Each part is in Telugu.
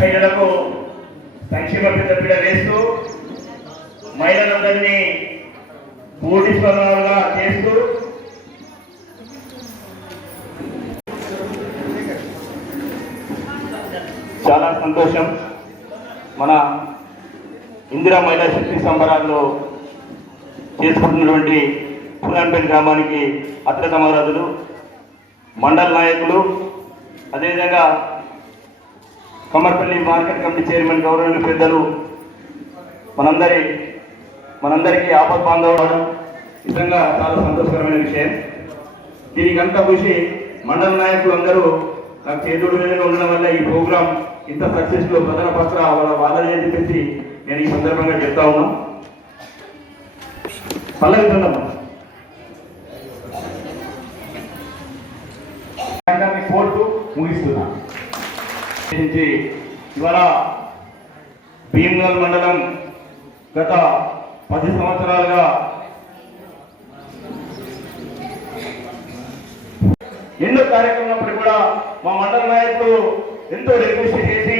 మహిళలకు సంక్షేమ పెద్దపీట వేస్తూ మహిళలందరినీ బోధిస్వరాలుగా చేస్తూ చాలా సంతోషం. మన ఇందిరా మహిళా శక్తి సంబరాల్లో చేసుకుంటున్నటువంటి పురాన్పేట గ్రామానికి అత్రత మహారాజులు మండల నాయకులు అదేవిధంగా Kammarpally market committee chairman government పెద్దలు మనందరి మనందరికీ ఆపద్ బాంధవుడు నిజంగా చాలా సంతోషకరమైన విషయం. దీనికంతా చూసి మండల నాయకులు అందరూ నాకు చేతుడు ఉండడం వల్ల ఈ ప్రోగ్రాం ఇంత సక్సెస్లో ప్రధాన పాత్ర వాళ్ళ వాళ్ళని చెప్పేసి నేను ఈ సందర్భంగా చెప్తా ఉన్నా. పల్లవి చందమ్మ రంగాన్ని ముగిస్తున్నా. ఇవాళ భీమగల్ మండలం గత పది సంవత్సరాలుగా ఎన్నో కార్యక్రమం కూడా మా మండల నాయకులు ఎంతో రిక్వెస్ట్ చేసి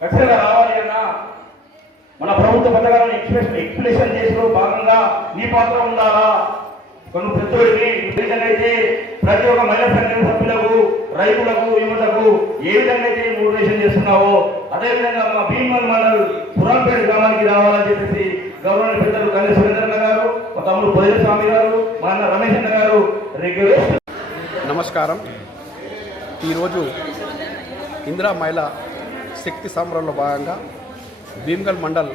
ఖచ్చితంగా రావాలి అన్నా మన ప్రభుత్వ పథకాలను ఎక్స్ప్రెషన్ ఎక్స్ప్లెషన్ చేసిన భాగంగా నీ పాత్ర ఉండాలా? కొన్ని ప్రతి అయితే ప్రతి ఒక్క మహిళా సంఘం సభ్యులకు రైతులకు యువతకు ఏ విధంగా అయితే మోటివేషన్ చేస్తున్నావో అదేవిధంగా మా భీమల్ మండల్ పురాంపేట గ్రామానికి రావాలని చెప్పేసి గవర్నర్ పెద్దలు కళ్యాణ సురేంద్రన్న గారు మా తమ్ముడు భోజనస్వామి గారు మా అన్న రమేష్ అన్న గారు రిక్వెస్ట్ నమస్కారం. ఈరోజు ఇందిరా మహిళ శక్తి సంబరంలో భాగంగా భీమ్గల్ మండల్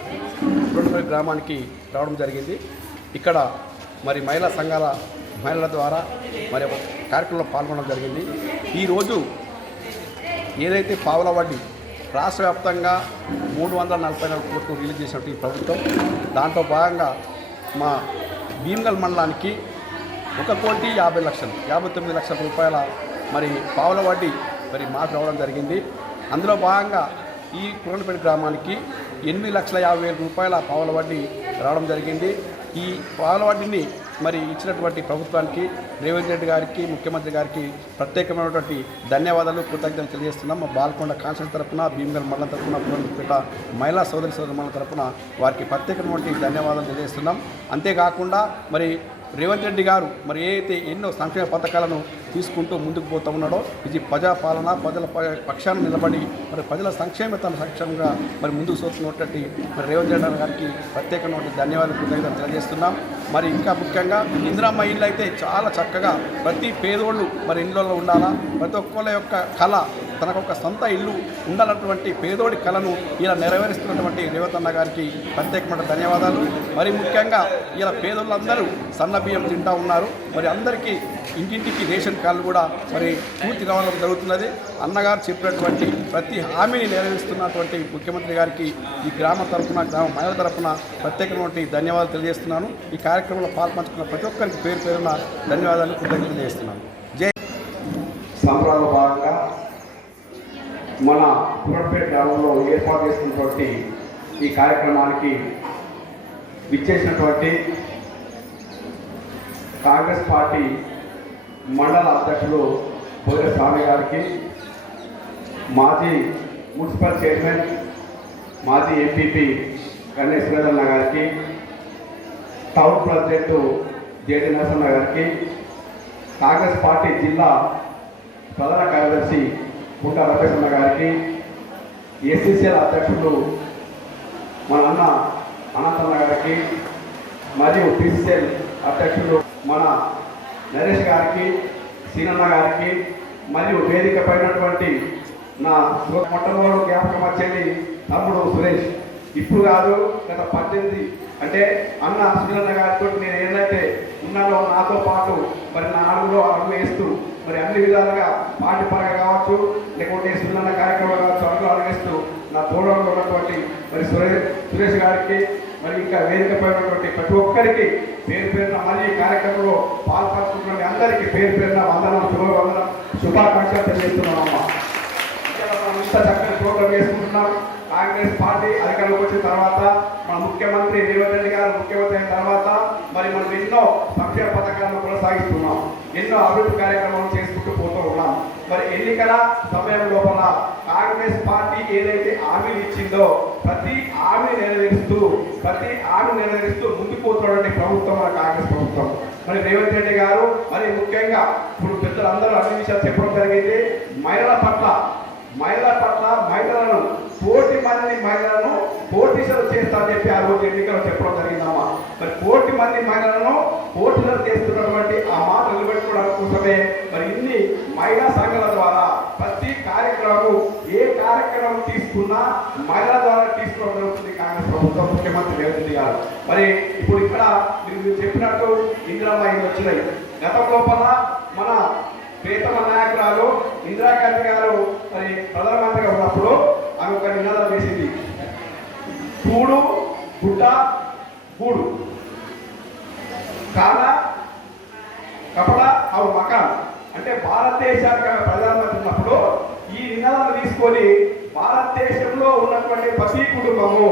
పురంపల్లి గ్రామానికి రావడం జరిగింది. ఇక్కడ మరి మహిళా సంఘాల మహిళల ద్వారా మరి కార్యక్రమంలో పాల్గొనడం జరిగింది. ఈరోజు ఏదైతే పావుల వడ్డీ రాష్ట్ర వ్యాప్తంగా మూడు వందల నలభై నాలుగు కోట్లు రిలీజ్ చేసినట్టు ఈ ప్రభుత్వం దాంట్లో భాగంగా మా భీమ్గల్ మండలానికి ఒక కోటి యాభై లక్షలు యాభై తొమ్మిది లక్షల రూపాయల మరి పావుల వడ్డీ మరి మాకు రావడం జరిగింది. అందులో భాగంగా ఈ కురణపేట గ్రామానికి ఎనిమిది లక్షల యాభై వేల రూపాయల పావుల వడ్డీ రావడం జరిగింది. ఈ పావుల వడ్డీని మరి ఇచ్చినటువంటి ప్రభుత్వానికి రేవంత్ రెడ్డి గారికి ముఖ్యమంత్రి గారికి ప్రత్యేకమైనటువంటి ధన్యవాదాలు కృతజ్ఞతలు తెలియజేస్తున్నాం. మా బాల్కొండ కాన్స్టిట్యూన్స్ తరపున భీమగల్ మండలం తరపున పురంపేట మహిళా సోదరి సోదరి మండలం తరపున వారికి ప్రత్యేకమైనటువంటి ధన్యవాదాలు తెలియజేస్తున్నాం. అంతేకాకుండా మరి రేవంత్ రెడ్డి గారు మరి ఏదైతే ఎన్నో సంక్షేమ పథకాలను తీసుకుంటూ ముందుకు పోతూ ఉన్నాడో. ఇది ప్రజాపాలన ప్రజల ప- పక్షాన నిలబడి మరి ప్రజల సంక్షేమతను సంక్షేమంగా మరి ముందుకు చూస్తున్నటువంటి మరి రేవంత్ రెడ్డి గారికి ప్రత్యేకమైన ధన్యవాదాలు కృతజ్ఞతలు తెలియజేస్తున్నాం. మరి ఇంకా ముఖ్యంగా ఇందిరామ్మ ఇల్లు అయితే చాలా చక్కగా ప్రతి పేదోళ్ళు మరి ఇళ్ళలో ఉండాలా? ప్రతి ఒక్కళ్ళ యొక్క కళ తనకు ఒక సొంత ఇల్లు ఉండాలన్నటువంటి పేదోడి కళను ఇలా నెరవేరుస్తున్నటువంటి రేవంత్ అన్న గారికి ప్రత్యేకమైన ధన్యవాదాలు. మరి ముఖ్యంగా ఇలా పేదోళ్ళందరూ సన్న బియ్యం తింటా ఉన్నారు. మరి అందరికీ ఇంటింటికి రేషన్ కార్డులు కూడా మరి పూర్తి రావడం జరుగుతున్నది. అన్నగారు చెప్పినటువంటి ప్రతి హామీని నెరవేరుస్తున్నటువంటి ముఖ్యమంత్రి గారికి ఈ గ్రామ తరఫున గ్రామ మహిళల తరపున ప్రత్యేకమైనటువంటి ధన్యవాదాలు తెలియజేస్తున్నాను. ఈ కార్యక్రమంలో పాల్పంచుకున్న ప్రతి ఒక్కరికి పేరు పేరున ధన్యవాదాలు కృతజ్ఞతలు తెలియజేస్తున్నాను. జై సంబరాల్లో భాగంగా మన పురపేట గ్రామంలో ఏర్పాటు చేసినటువంటి ఈ కార్యక్రమానికి విచ్చేసినటువంటి కాంగ్రెస్ పార్టీ మండల అధ్యక్షులు బోయ స్వామి గారికి మాజీ మున్సిపల్ చైర్మన్ మాజీ ఎంపీపీ గణేష్ వేదన్న గారికి టౌన్ ప్రెసిడెంట్ జేడి నరసన్న గారికి కాంగ్రెస్ పార్టీ జిల్లా ప్రధాన కార్యదర్శి పుట్ట రమేశన్న గారికి ఎస్సీసీఎల్ అధ్యక్షులు మన అన్న అనంతన్న గారికి మరియు పిసిసిఎల్ అధ్యక్షులు మన నరేష్ గారికి సీనన్న గారికి మరియు వేదిక పైనటువంటి నా మొట్టమొదటి జ్ఞాపకం వచ్చేది తమ్ముడు సురేష్. ఇప్పుడు కాదు గత పద్దెనిమిది అంటే అన్న సీనన్న గారితో నేను ఏదైతే ఉన్నానో నాతో పాటు మరి నా అడుగులో అడుగు వేస్తూ మరి అన్ని విధాలుగా పాటి పరంగా కావచ్చు లేకుంటే సున్న కార్యక్రమాలు కావచ్చు అడుగు అడుగేస్తూ నా తోడంలో ఉన్నటువంటి మరి సురేష్ సురేష్ గారికి మరి ఇంకా వేదికపై ఉన్నటువంటి ప్రతి ఒక్కరికి పేరు పేరున మళ్ళీ కార్యక్రమంలో పాల్పడుతున్నటువంటి అందరికీ పేరు పేరున వందనం శుభవందనం శుభాకాంక్షలు తెలియజేస్తున్నాం ఇంత చక్కని ప్రోగ్రాం చేసుకుంటున్నాం. కాంగ్రెస్ పార్టీ అధికారంలోకి వచ్చిన తర్వాత మన ముఖ్యమంత్రి రేవంత్ రెడ్డి గారు ముఖ్యమంత్రి అయిన తర్వాత మరి మనం ఎన్నో సంక్షేమ పథకాలను కొనసాగిస్తున్నాం. ఎన్నో అభివృద్ధి కార్యక్రమాలు చేసుకుంటూ పోతూ ఉన్నాం. మరి ఎన్నికల సమయం లోపల కాంగ్రెస్ పార్టీ ఏదైతే హామీలు ఇచ్చిందో ప్రతి హామీ నెరవేరుస్తూ ప్రతి హామీ నెరవేరుస్తూ ముందుకు పోతున్నటువంటి ప్రభుత్వం మన కాంగ్రెస్ ప్రభుత్వం. మరి రేవంత్ రెడ్డి గారు మరి ముఖ్యంగా ఇప్పుడు పెద్దలందరూ అన్ని విషయాలు చెప్పడం జరిగింది. మహిళల పట్ల మహిళల పట్ల మహిళలను కోటి మంది మహిళలను పోటీసులు చేస్తారని చెప్పి ఆ రోజు ఎన్నికలు చెప్పడం జరిగిందమ్మా. మరి కోటి మంది మహిళలను పోటీలు చేస్తున్నటువంటి ఆ మాట నిలబెట్టుకోవడానికి కోసమే మరి ఇన్ని మహిళా సంఘాల ద్వారా ప్రతి కార్యక్రమం ఏ కార్యక్రమం తీసుకున్నా మహిళల ద్వారా తీసుకోవడం జరుగుతుంది. కాంగ్రెస్ ప్రభుత్వం ముఖ్యమంత్రి రేవంత్ గారు. మరి ఇప్పుడు ఇక్కడ మీరు చెప్పినట్టు ఇందిరమ్మ ఇల్లు వచ్చినాయి. గతం లోపల మన ప్రీతమ నాయకురాలు ఇందిరాగాంధీ గారు మరి ప్రధానమంత్రిగా ఉన్నప్పుడు ఆమె ఒక నినాదం వేసింది కూడు గుడ్డ గూడు. కాన కపడా అవు మకాన్. అంటే భారతదేశానికి ఆమె ప్రధానమంత్రి ఉన్నప్పుడు ఈ నినాదాలు తీసుకొని భారతదేశంలో ఉన్నటువంటి ప్రతి కుటుంబము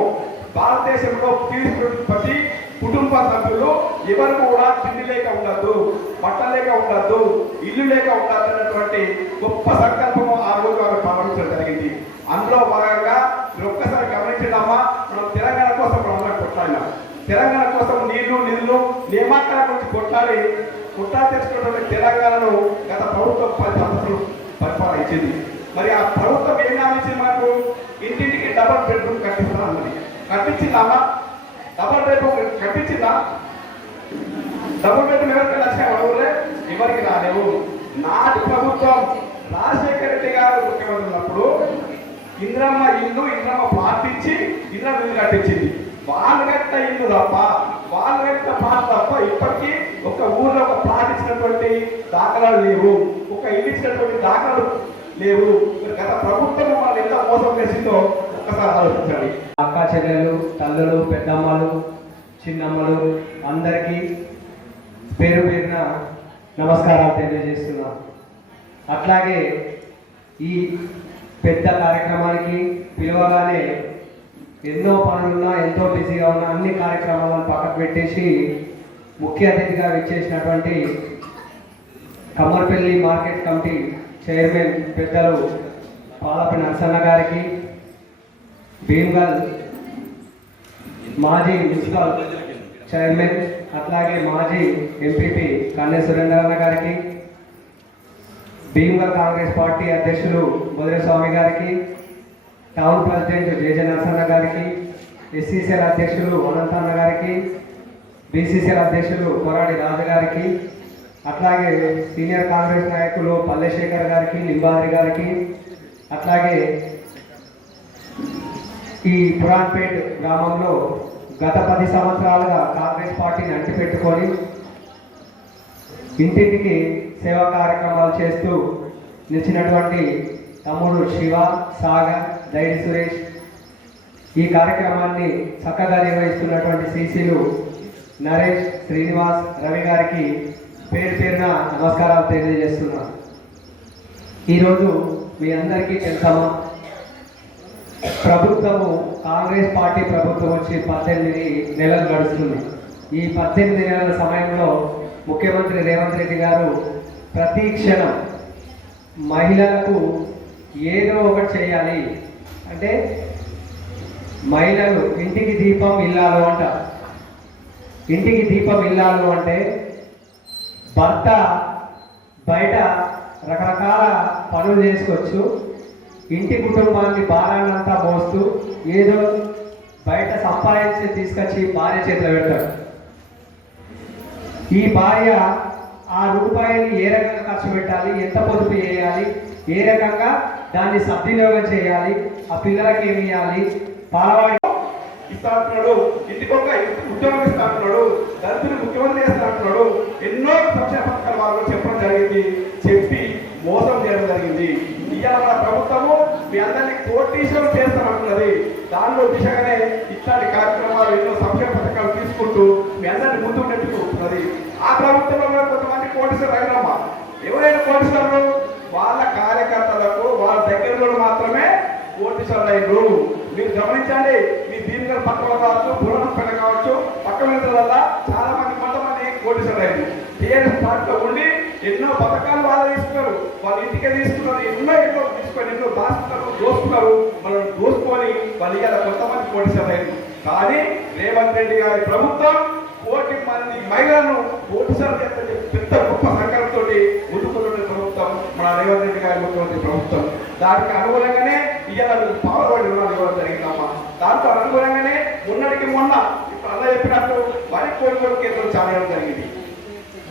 భారతదేశంలో తీసుకున్న ప్రతి కుటుంబ సభ్యులు ఎవరు కూడా తిండి లేక ఉండద్దు బట్ట లేక ఉండద్దు ఇల్లు లేక ఉండద్దు అన్నటువంటి గొప్ప సంకల్పము ఆ రోజు ఆమె ప్రారంభించడం జరిగింది. అందులో భాగంగా ఒక్కసారి గమనించడమ్మా మనం తెలంగాణ కోసం మనం కొట్లాడినాం తెలంగాణ కోసం నీళ్ళు నిధులు నియామకాల గురించి కొట్లాడి కుట్రా తెచ్చుకున్నటువంటి తెలంగాణను గత ప్రభుత్వం పది సంవత్సరాలు పరిపాలన ఇచ్చింది. మరి ఆ ప్రభుత్వం ఏం కావాల్సింది మనకు ఇంటింటికి డబల్ బెడ్రూమ్ కట్టిస్తా కట్టించిందామా డబల్ బెడ్రూమ్ కట్టించిందా? డబుల్ బెడ్రూమ్ ఎవరికి వచ్చాయి ఊరే ఎవరికి రాలేవు నాటి ప్రభుత్వం రాజశేఖర రెడ్డి గారు ముఖ్యమంత్రి ఉన్నప్పుడు ఇంద్రమ్మ ఇల్లు ఇంద్రమ్మ పాటించి ఇంద్రమ్మ ఇల్లు కట్టించింది. వాళ్ళగట్ట ఇల్లు తప్ప వాళ్ళగట్ట కట్టిన తప్ప ఇప్పటికీ ఒక ఊర్లో ఒక ప్లాట్ ఇచ్చినటువంటి దాఖలాలు లేవు. ఒక ఇల్లు ఇచ్చినటువంటి దాఖలాలు లేవు. గత ప్రభుత్వం వాళ్ళు ఎంత మోసం చేసిందో ఒక్కసారి ఆలోచించండి. అక్క చెల్లెలు తల్లులు పెద్దమ్మలు చిన్నమ్మలు అందరికీ పేరు పేరున నమస్కారాలు తెలియజేస్తున్నా. అట్లాగే ఈ పెద్ద కార్యక్రమానికి పిలవగానే ఎన్నో పనులున్నా ఎంతో బిజీగా ఉన్న అన్ని కార్యక్రమాలను పక్కకు పెట్టేసి ముఖ్య అతిథిగా విచ్చేసినటువంటి కమ్మర్పల్లి మార్కెట్ కమిటీ చైర్మన్ పెద్దలు పాలపి నరసన్న గారికి భీమ్గల్ మాజీ మున్సిపల్ చైర్మన్ అట్లాగే మాజీ ఎంపీపీ కన్నె సురేంద్రన్న గారికి భీమ్గల్ కాంగ్రెస్ పార్టీ అధ్యక్షులు స్వామి గారికి టౌన్ ప్రెసిడెంట్ జేజ నరసన్న గారికి ఎస్సీసీఎల్ అధ్యక్షులు అనంతన్న గారికి బీసీసీఎల్ అధ్యక్షులు కొరాడి రాజు గారికి అట్లాగే సీనియర్ కాంగ్రెస్ నాయకులు పల్లెశేఖర్ గారికి లింబారి గారికి అట్లాగే ఈ పురాన్పేట్ గ్రామంలో గత పది సంవత్సరాలుగా కాంగ్రెస్ పార్టీని అంటిపెట్టుకొని ఇంటింటికి సేవా కార్యక్రమాలు చేస్తూ నిలిచినటువంటి తమ్ముడు శివ సాగర్ దైడి సురేష్. ఈ కార్యక్రమాన్ని చక్కగా నిర్వహిస్తున్నటువంటి సీసీలు నరేష్ శ్రీనివాస్ రవి గారికి పేరు పేరున నమస్కారాలు తెలియజేస్తున్నాను. ఈరోజు మీ అందరికీ తెలుసమ్మా ప్రభుత్వము కాంగ్రెస్ పార్టీ ప్రభుత్వం వచ్చి పద్దెనిమిది నెలలు గడుస్తుంది. ఈ పద్దెనిమిది నెలల సమయంలో ముఖ్యమంత్రి రేవంత్ రెడ్డి గారు ప్రతి క్షణం మహిళలకు ఏదో ఒకటి చేయాలి అంటే మహిళలు ఇంటికి దీపం ఇల్లాలు అంట. ఇంటికి దీపం ఇల్లాలు అంటే భర్త బయట రకరకాల పనులు చేసుకోవచ్చు. ఇంటి కుటుంబాన్ని భారాన్నంతా మోస్తూ ఏదో బయట సంపాదించి తీసుకొచ్చి భార్య చేతిలో పెడతాడు. ఈ భార్య ఆ రూపాయిని ఏ రకంగా ఖర్చు పెట్టాలి? ఎంత పొదుపు చేయాలి? ఏ రకంగా దాన్ని సద్వినియోగం చేయాలి ఆ పిల్లలకి ఏమి ఇవ్వాలి? పాలవాడి ఇస్తా ఇంటికొక ఉద్యోగం ఇస్తాడు దళితులు ముఖ్యమంత్రి చేస్తాడు ఎన్నో సంక్షేమ పథకాలు వాళ్ళు చెప్పడం జరిగింది చెప్పి మోసం చేయడం జరిగింది. ఇవాళ మన ప్రభుత్వము మీ అందరినీ కోటీశ్వరం చేస్తామంటున్నది దానిలో దిశగానే ఇట్లాంటి కార్యక్రమాలు ఎన్నో సంక్షేమ పథకాలు తీసుకుంటూ మీ అందరిని ముందు నెట్టుకుంటున్నది. ఆ ప్రభుత్వంలో కొంతమంది కోటీశ్వరం అయినమ్మా ఎవరైనా కోటీశ్వరులు? వాళ్ళ కార్యకర్తలకు కోటీశ్వరులు గురువు. మీరు గమనించండి మీ భీమగర్ పక్కన కావచ్చు బుర్రపేట కావచ్చు పక్క మిత్రుల చాలా మంది కొంతమంది కోటేశ్వర రైతు టీఆర్ఎస్ పార్టీలో ఉండి ఎన్నో పథకాలు వాళ్ళు తీసుకున్నారు. వాళ్ళ ఇంటికే తీసుకున్నారు ఎన్నో ఎన్నో తీసుకొని ఎన్నో దాస్తున్నారు దోస్తున్నారు మనం దోసుకొని వాళ్ళు కొంతమంది కోటేశ్వర రైతు కానీ రేవంత్ రెడ్డి గారి ప్రభుత్వం కోటి మంది మహిళలను కోటేశ్వర రైతు పెద్ద గొప్ప సంకల్పంతో ముందుకున్న ప్రభుత్వం మన రేవంత్ రెడ్డి గారి ముఖ్యమంత్రి ప్రభుత్వం దానికి అనుగుణంగానే ఇవాళ పాల్గొని రుణాలు ఇవ్వడం జరిగిందమ్మా. దాంతో అనుగుణంగానే మొన్నటికి మొన్న ఇప్పుడు అలా చెప్పినట్టు వరి కొనుగోలు కేంద్రం చాలా జరిగింది.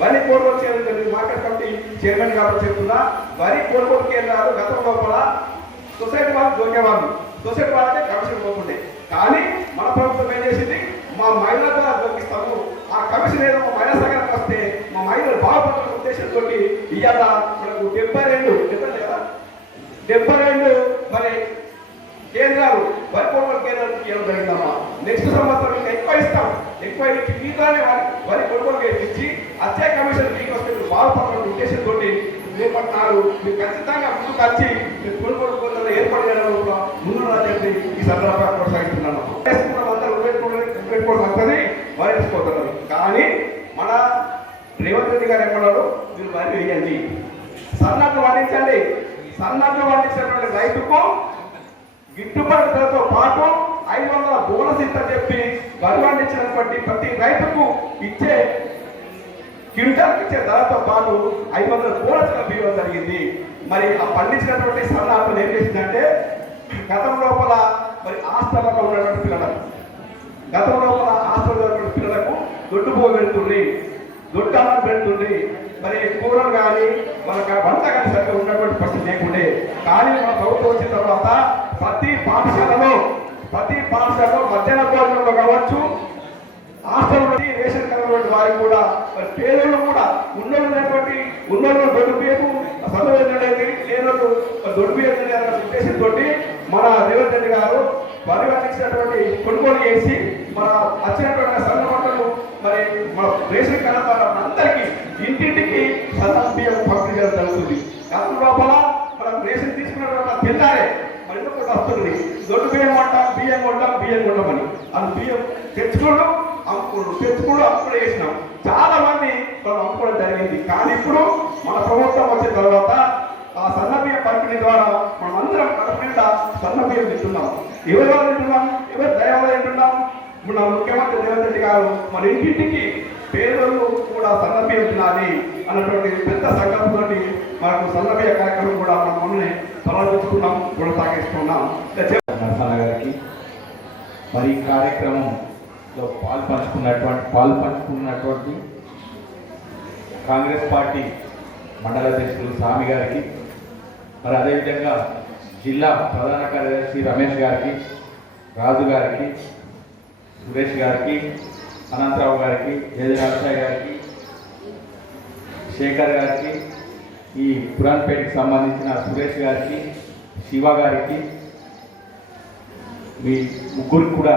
వరి కొనుగోలు కేంద్రం జరిగింది. మార్కెట్ కమిటీ చైర్మన్ గారు చెప్తున్నా వరి కొనుగోలు కేంద్రాలు గతం లోపల సొసైటీ వాళ్ళు దొరికేవాళ్ళు సొసైటీ వాళ్ళకే కమిషన్ పోకుండే కానీ మన ప్రభుత్వం ఏం చేసింది? మా మహిళల ద్వారా దొరికిస్తాము. ఆ కమిషన్ ఏదో మా మహిళా సంఘానికి వస్తే మా మహిళలు బాగుపడుతున్న ఉద్దేశంతో ఇవాళ మనకు డెబ్బై రెండు డెబ్బై డెబ్బై రెండు మరి కేంద్రాలు వరి కొనుగోలు కేంద్రాలు ఇవ్వడం జరిగిందమ్మా. నెక్స్ట్ సంవత్సరం ఇంకా ఎక్కువ ఇస్తాం. ఎక్కువ ఇచ్చి మీతోనే వారి వరి కొనుగోలు ఇచ్చి అత్తే కమిషన్ మీకు వస్తే మీరు బాగుపడాలన్న ఉద్దేశంతో చేపట్టినారు మీరు ఖచ్చితంగా ముందుకు వచ్చి మీరు కొనుగోలు కేంద్రాలు ఏర్పాటు చేయడంలో ముందు చెప్పి ఈ సందర్భంగా కొనసాగిస్తున్నాను. పెట్టుకోవడం పెట్టుకోవడం వస్తుంది కానీ మన రేవంత్ రెడ్డి గారు ఏమన్నారు మీరు వరి వేయండి. సన్నట్లు పండించండి సన్నగా పండించినటువంటి రైతుకు గిట్టుబాటు ధరతో పాటు ఐదు వందల బోనస్ ఇస్తా చెప్పి వరి పండించినటువంటి ప్రతి రైతుకు ఇచ్చే క్వింటాల్ ఇచ్చే ధరతో పాటు ఐదు వందల బోనస్ ఇవ్వడం జరిగింది. మరి ఆ పండించినటువంటి సన్నాహం ఏం చేసిందంటే గతం లోపల మరి హాస్టల్లో ఉన్నటువంటి పిల్లలకు గతం లోపల హాస్టల్లో ఉన్నటువంటి పిల్లలకు దొడ్డు పోగెడుతుంది పెడుతుంది దొడ్డు అన్నం పెడుతుంది మరి కూరలు కానీ మనకు వంట కానీ సరిగ్గా ఉన్నటువంటి పరిస్థితి లేకుండే కానీ మన ప్రభుత్వం వచ్చిన తర్వాత ప్రతి పాఠశాలలో ప్రతి పాఠశాలలో మధ్యాహ్న భోజనంలో కావచ్చు హాస్టల్ రేషన్ కార్డు వారికి కూడా మరి పేదలు కూడా ఉన్నటువంటి ఉన్నోళ్ళు దొడ్డు సమయండి చదువులేది లేనోళ్ళు దొడ్డు ఉద్దేశంతో మన రేవంత్ రెడ్డి గారు పరిగణించినటువంటి కొనుగోలు చేసి మన వచ్చినటువంటి సంఘటనలు మరి మన రేషన్ కార్డు అందరికీ ఇంటింటికి సన్న బియ్యం పంపిణీ చేయడం జరుగుతుంది. గతం లోపల మనం రేషన్ తీసుకున్నటువంటి తిన్నారే మరి ఒకటి వస్తుంది? దొడ్డు బియ్యం కొంటాం బియ్యం కొంటాం బియ్యం కొంటామని అది బియ్యం తెచ్చుకోవడం అమ్ముకోవడం తెచ్చుకోవడం అప్పుడు వేసినాం. చాలా మంది మనం అమ్ముకోవడం జరిగింది. కానీ ఇప్పుడు మన ప్రభుత్వం వచ్చిన తర్వాత ఆ సన్నబియ్య పంపిణీ ద్వారా మనం అందరం కడుపు సన్నబియ్యం తింటున్నాం. ఎవరి వల్ల తింటున్నాం? ఎవరి దయ తింటున్నాం? ఇప్పుడు నా ముఖ్యమంత్రి రేవంత్ రెడ్డి గారు మన ఇంటింటికి పేదలు కూడా సన్న బియ్యం తినాలి అన్నటువంటి పెద్ద సంకల్పంతో మనకు సన్న కార్యక్రమం కూడా మన మమ్మల్ని ప్రారంభించుకున్నాం కొనసాగిస్తున్నాం. నరసన్న గారికి మరి ఈ కార్యక్రమంలో పాలు పంచుకున్నటువంటి పాలు పంచుకున్నటువంటి కాంగ్రెస్ పార్టీ మండల అధ్యక్షులు స్వామి గారికి మరి అదేవిధంగా జిల్లా ప్రధాన కార్యదర్శి రమేష్ గారికి రాజు గారికి సురేష్ గారికి అనంతరావు గారికి జయరాజాయ్ గారికి శేఖర్ గారికి ఈ పురాణపేటకి సంబంధించిన సురేష్ గారికి శివ గారికి మీ ముగ్గురికి కూడా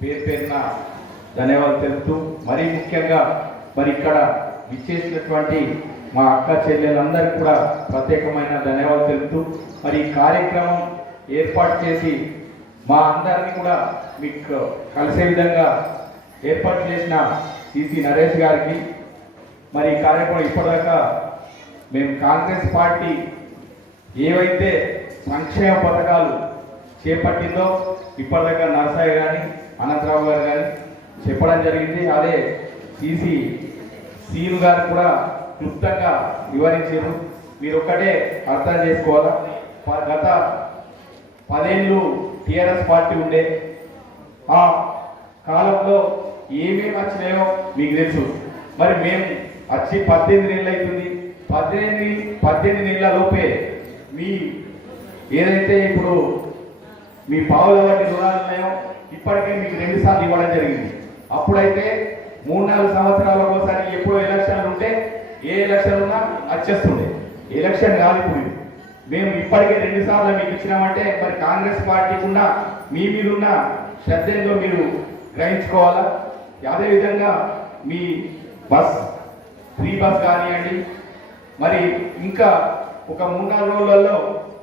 పేరు పేరున ధన్యవాదాలు తెలుపుతూ మరీ ముఖ్యంగా మరి ఇక్కడ విచ్చేసినటువంటి మా అక్క చెల్లెలందరికీ కూడా ప్రత్యేకమైన ధన్యవాదాలు తెలుపుతూ మరి ఈ కార్యక్రమం ఏర్పాటు చేసి మా అందరినీ కూడా మీకు కలిసే విధంగా ఏర్పాటు చేసిన సిసి నరేష్ గారికి మరి ఈ కార్యక్రమం ఇప్పటిదాకా మేము కాంగ్రెస్ పార్టీ ఏవైతే సంక్షేమ పథకాలు చేపట్టిందో ఇప్పటిదాకా నరసాయి కానీ అనంతరావు గారు కానీ చెప్పడం జరిగింది. అదే సీసీ సీను గారు కూడా క్లుప్తంగా వివరించారు. మీరు ఒక్కటే అర్థం చేసుకోవాలా? గత పదేళ్ళు టీఆర్ఎస్ పార్టీ ఉండే ఆ కాలంలో ఏమేమి వచ్చినాయో మీకు తెలుసు. మరి మేము వచ్చి పద్దెనిమిది నెలలు అవుతుంది. పద్దెనిమిది పద్దెనిమిది నెలల లోపే మీ ఏదైతే ఇప్పుడు మీ పావుల వంటి రుణాలు ఉన్నాయో ఇప్పటికే మీకు రెండు సార్లు ఇవ్వడం జరిగింది. అప్పుడైతే మూడు నాలుగు సంవత్సరాల ఒకసారి ఎప్పుడు ఎలక్షన్లు ఉంటే ఏ ఎలక్షన్ ఉన్నా వచ్చేస్తుండే. ఎలక్షన్ కాలిపోయింది మేము ఇప్పటికే రెండు సార్లు మీకు ఇచ్చినామంటే మరి కాంగ్రెస్ పార్టీకి ఉన్న మీ మీద ఉన్న శ్రద్ధలో మీరు గ్రహించుకోవాలా? అదేవిధంగా మీ బస్ ఫ్రీ బస్ కానివ్వండి మరి ఇంకా ఒక మూడు నాలుగు రోజులలో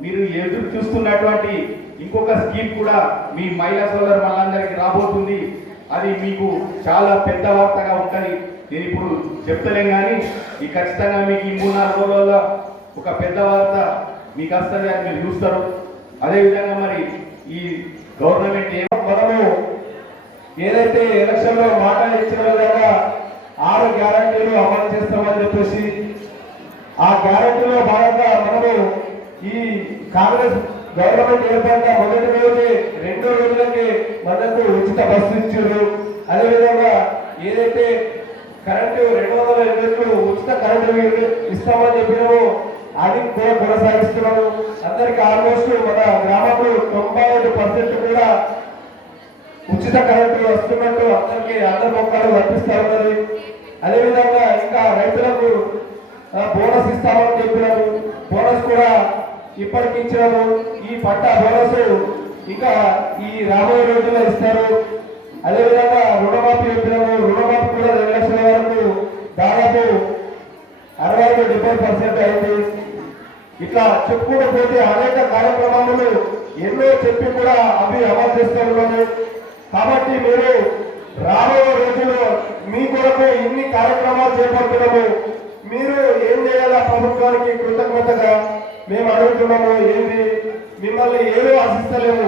మీరు ఎదురు చూస్తున్నటువంటి ఇంకొక స్కీమ్ కూడా మీ మహిళా సోదరు వాళ్ళందరికీ రాబోతుంది. అది మీకు చాలా పెద్ద వార్తగా ఉంటుంది. నేను ఇప్పుడు చెప్తలేను కానీ ఈ ఖచ్చితంగా మీకు ఈ మూడు నాలుగు రోజుల్లో ఒక పెద్ద వార్త మీకు వస్తుంది అని మీరు చూస్తారు. అదేవిధంగా మరి ఈ గవర్నమెంట్ ఏమో మనము ఏదైతే ఎలక్షన్లో మాట ఇచ్చిన విధంగా ఆరు గ్యారంటీలు అమలు చేస్తామని చెప్పేసి ఆ గ్యారంటీలో భాగంగా మనము ఈ కాంగ్రెస్ గవర్నమెంట్ ఏర్పడిన మొదటి రోజు రెండో రోజులకి మనకు ఉచిత బస్సు ఇచ్చారు. అదేవిధంగా ఏదైతే కరెంటు రెండు వందల యూనిట్లు ఉచిత కరెంటు ఇస్తామని చెప్పినాము అది కూడా కొనసాగిస్తున్నాము. అందరికి ఆల్మోస్ట్ మన గ్రామంలో తొంభై ఉచిత కరెంటు వస్తున్నట్టు అందరికి అందరి మొక్కలు వర్తిస్తా ఉన్నది అదేవిధంగా ఇంకా రైతులకు బోనస్ ఇస్తామని చెప్పినాము బోనస్ కూడా ఇప్పటికి ఇచ్చినాము ఈ పంట బోనస్ ఇంకా ఈ రాబోయే రోజుల్లో ఇస్తారు. అదేవిధంగా రుణమాఫీ చెప్పినాము రుణమాఫీ కూడా రెండు లక్షల వరకు దాదాపు అరవై ఐదు డెబ్బై పర్సెంట్ అయింది. ఇట్లా చెప్పుకుంటూ పోతే అనేక కార్యక్రమాలు ఎన్నో చెప్పి కూడా అవి అమలు చేస్తూ ఉన్నాము కాబట్టి మీరు రాబోయే రోజుల్లో మీ కొరకు ఇన్ని కార్యక్రమాలు చేపడుతున్నాము మీరు ఏం చేయాలా ప్రభుత్వానికి కృతజ్ఞతగా మేము అడుగుతున్నాము ఏంది? మిమ్మల్ని ఏదో ఆశిస్తలేము.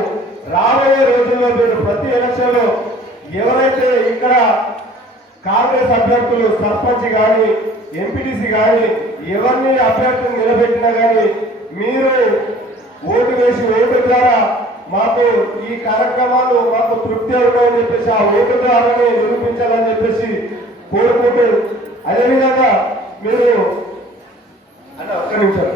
రాబోయే రోజుల్లో మీరు ప్రతి ఎలక్షన్లో ఎవరైతే ఇక్కడ కాంగ్రెస్ అభ్యర్థులు సర్పంచ్ కానీ ఎంపీటీసీ కానీ ఎవరిని అభ్యర్థులు నిలబెట్టినా కానీ మీరు ఓటు వేసి ఓటు ద్వారా మాకు ఈ కార్యక్రమాలు మాకు తృప్తి అవుతాయని చెప్పేసి ఆ ఓటు నిరూపించాలని చెప్పేసి కోరుకుంటూ అదేవిధంగా మీరు అంటే ఒక్క నిమిషం.